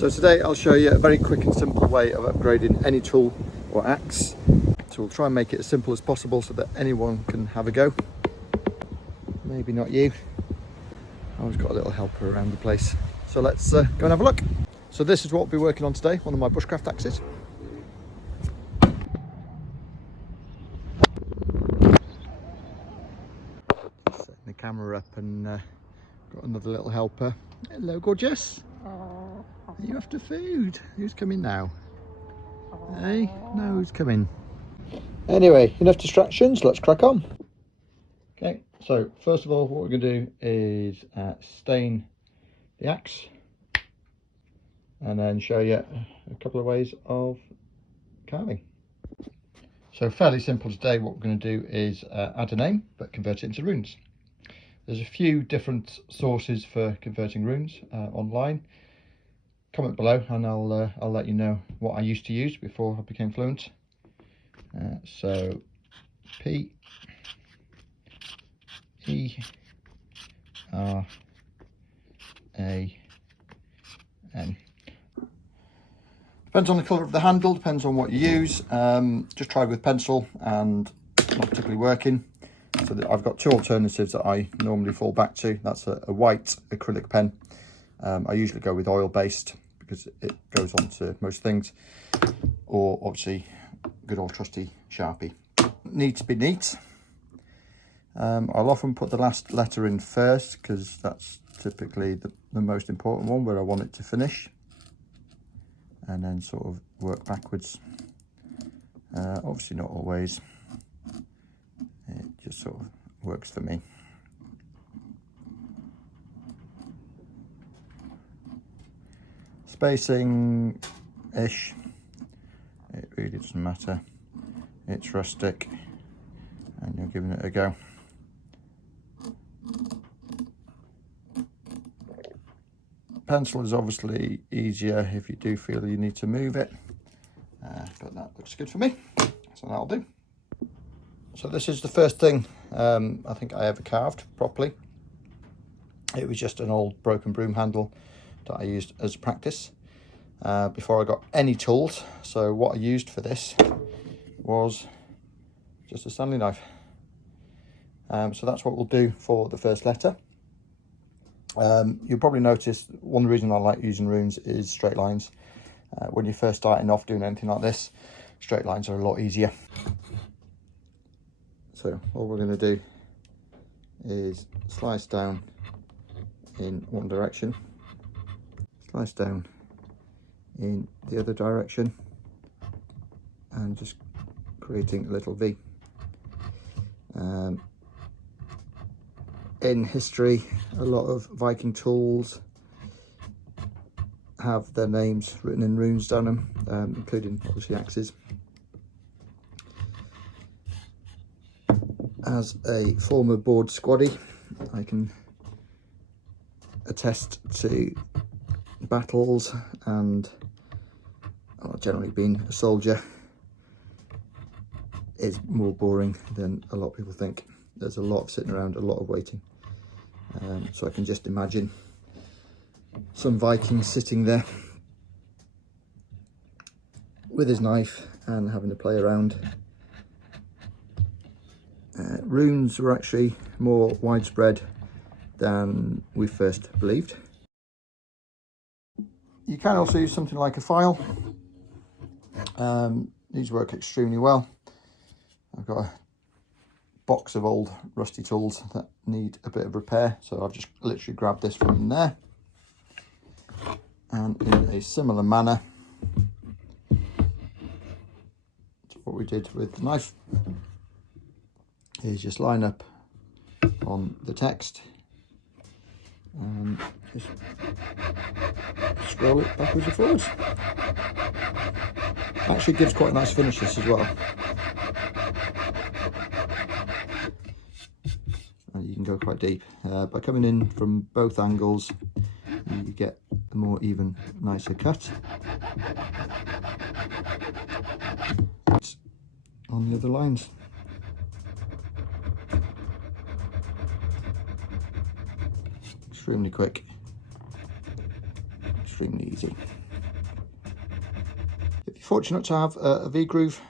So today I'll show you a very quick and simple way of upgrading any tool or axe. So we'll try and make it as simple as possible so that anyone can have a go. Maybe not you. I've always got a little helper around the place. So let's go and have a look. So this is what we'll be working on today, one of my bushcraft axes. Setting the camera up and got another little helper. Hello, gorgeous. Are you after food? Who's coming now? Hey, no, who's coming? Anyway, enough distractions, let's crack on. Okay, so first of all, what we're going to do is stain the axe and then show you a couple of ways of carving. So fairly simple today. What we're going to do is add a name but convert it into runes. There's a few different sources for converting runes online. Comment below and I'll let you know what I used to use before I became fluent. So P E R A N. Depends on the colour of the handle, depends on what you use. Just tried with pencil and not particularly working. So I've got two alternatives that I normally fall back to. That's a white acrylic pen. I usually go with oil based because it goes on to most things, or obviously good old trusty Sharpie. Need to be neat. I'll often put the last letter in first because that's typically the most important one, where I want it to finish, and then sort of work backwards. Obviously not always, it just sort of works for me. Spacing ish, it really doesn't matter. It's rustic and you're giving it a go. Pencil is obviously easier if you do feel you need to move it, but that looks good for me, so that'll do. So this is the first thing I think I ever carved properly. It was just an old broken broom handle that I used as practice before I got any tools. So what I used for this was just a Stanley knife. So that's what we'll do for the first letter. You'll probably notice one reason I like using runes is straight lines. When you're first starting off doing anything like this, straight lines are a lot easier. So all we're going to do is slice down in one direction, slice down in the other direction, and just creating a little V. In history, a lot of Viking tools have their names written in runes down them, including obviously axes. As a former board squaddy, I can attest to battles, and generally being a soldier is more boring than a lot of people think. There's a lot of sitting around, a lot of waiting. So I can just imagine some Viking sitting there with his knife and having to play around. Runes were actually more widespread than we first believed. You can also use something like a file. These work extremely well. I've got a box of old rusty tools that need a bit of repair, so I've just literally grabbed this from there, and in a similar manner to what we did with the knife is just line up on the text and just scroll it backwards and forwards. Actually gives quite a nice finish this as well. You can go quite deep. By coming in from both angles, you get a more even, nicer cut. On the other lines. Extremely quick, extremely easy. fortunate to have a V-groove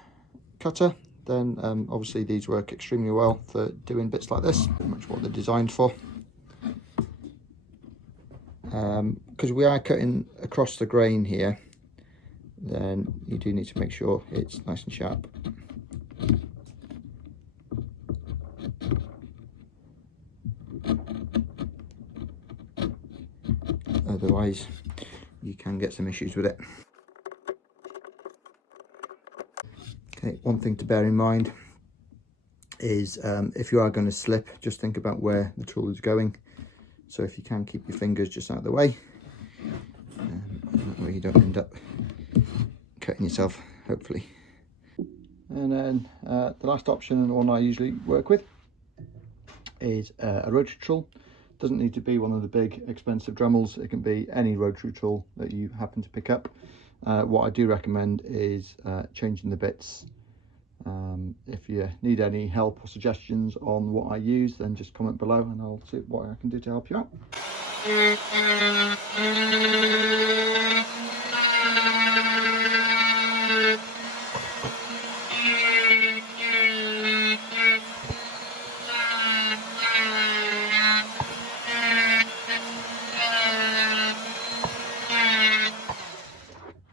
cutter, then obviously these work extremely well for doing bits like this, pretty much what they're designed for. Because we are cutting across the grain here, then you do need to make sure it's nice and sharp. Otherwise you can get some issues with it. Okay, one thing to bear in mind is if you are going to slip, just think about where the tool is going. So if you can, keep your fingers just out of the way, that way you don't end up cutting yourself, hopefully. And then the last option, and the one I usually work with, is a rotary tool. Doesn't need to be one of the big expensive Dremels, it can be any rotary tool that you happen to pick up. What I do recommend is changing the bits. If you need any help or suggestions on what I use, then just comment below and I'll see what I can do to help you out.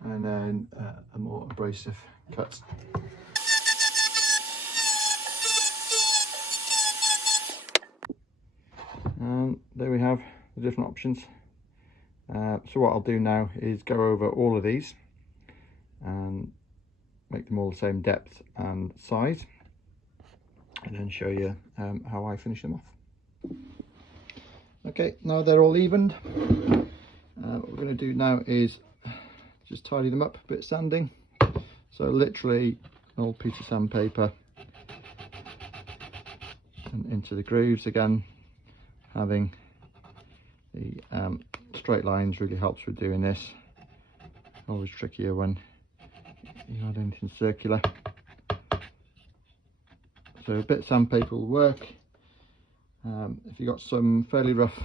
And then a more abrasive cut. And there we have the different options. So what I'll do now is go over all of these and make them all the same depth and size, and then show you how I finish them off. Okay, now they're all evened. What we're going to do now is just tidy them up, a bit of sanding. So literally an old piece of sandpaper and into the grooves again. Having the straight lines really helps with doing this. Always trickier when you add anything circular. So a bit of sandpaper will work. If you've got some fairly rough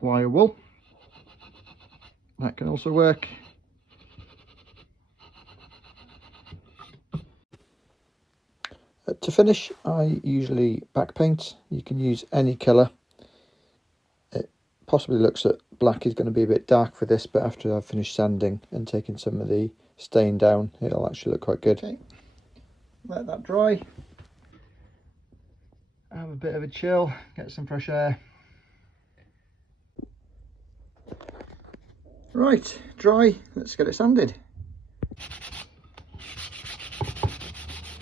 wire wool, that can also work. To finish, I usually back paint. You can use any colour. It possibly looks that black is going to be a bit dark for this, but after I've finished sanding and taking some of the stain down, it'll actually look quite good. Okay. Let that dry. Have a bit of a chill, get some fresh air. Right, dry, let's get it sanded.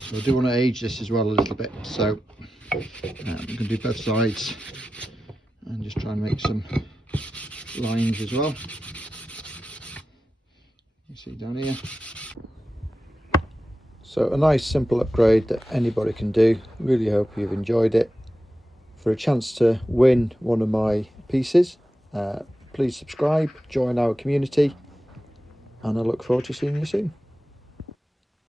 So I do want to age this as well a little bit, so I'm going to do both sides and just try and make some lines as well. You see down here. So a nice simple upgrade that anybody can do. Really hope you've enjoyed it. For a chance to win one of my pieces, please subscribe, join our community, and I look forward to seeing you soon.